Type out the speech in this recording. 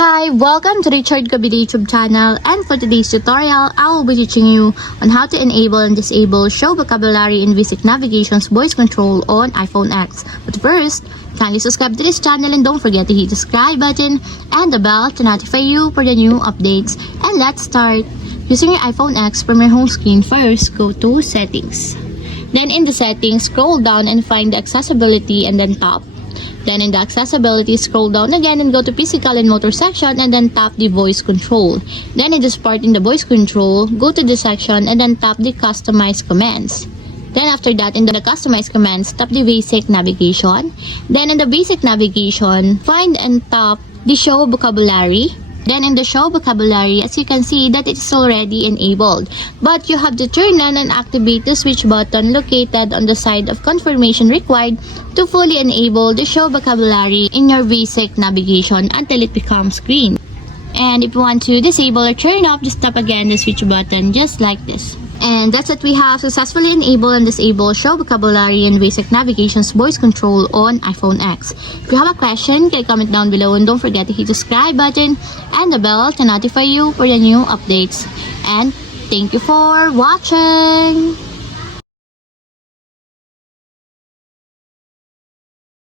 Hi, welcome to Richard Gabidi YouTube channel, and for today's tutorial, I will be teaching you on how to enable and disable show vocabulary in basic navigation's voice control on iPhone X. But first, kindly subscribe to this channel and don't forget to hit the subscribe button and the bell to notify you for the new updates. And let's start. Using your iPhone X from your home screen, first go to Settings. Then in the Settings, scroll down and find the Accessibility and then tap. Then in the accessibility, scroll down again and go to physical and motor section and then tap the voice control. Then in this part in the voice control, go to the section and then tap the customize commands. Then after that, in the customize commands, tap the basic navigation. Then in the basic navigation, find and tap the show vocabulary. Then in the show vocabulary, as you can see that it is already enabled. But you have to turn on and activate the switch button located on the side of confirmation required to fully enable the show vocabulary in your basic navigation until it becomes green. And if you want to disable or turn off, just tap again the switch button just like this. And that's it, we have successfully enabled and disabled show vocabulary and basic navigation's voice control on iPhone X. If you have a question, can comment down below and don't forget to hit the subscribe button and the bell to notify you for the new updates. And thank you for watching!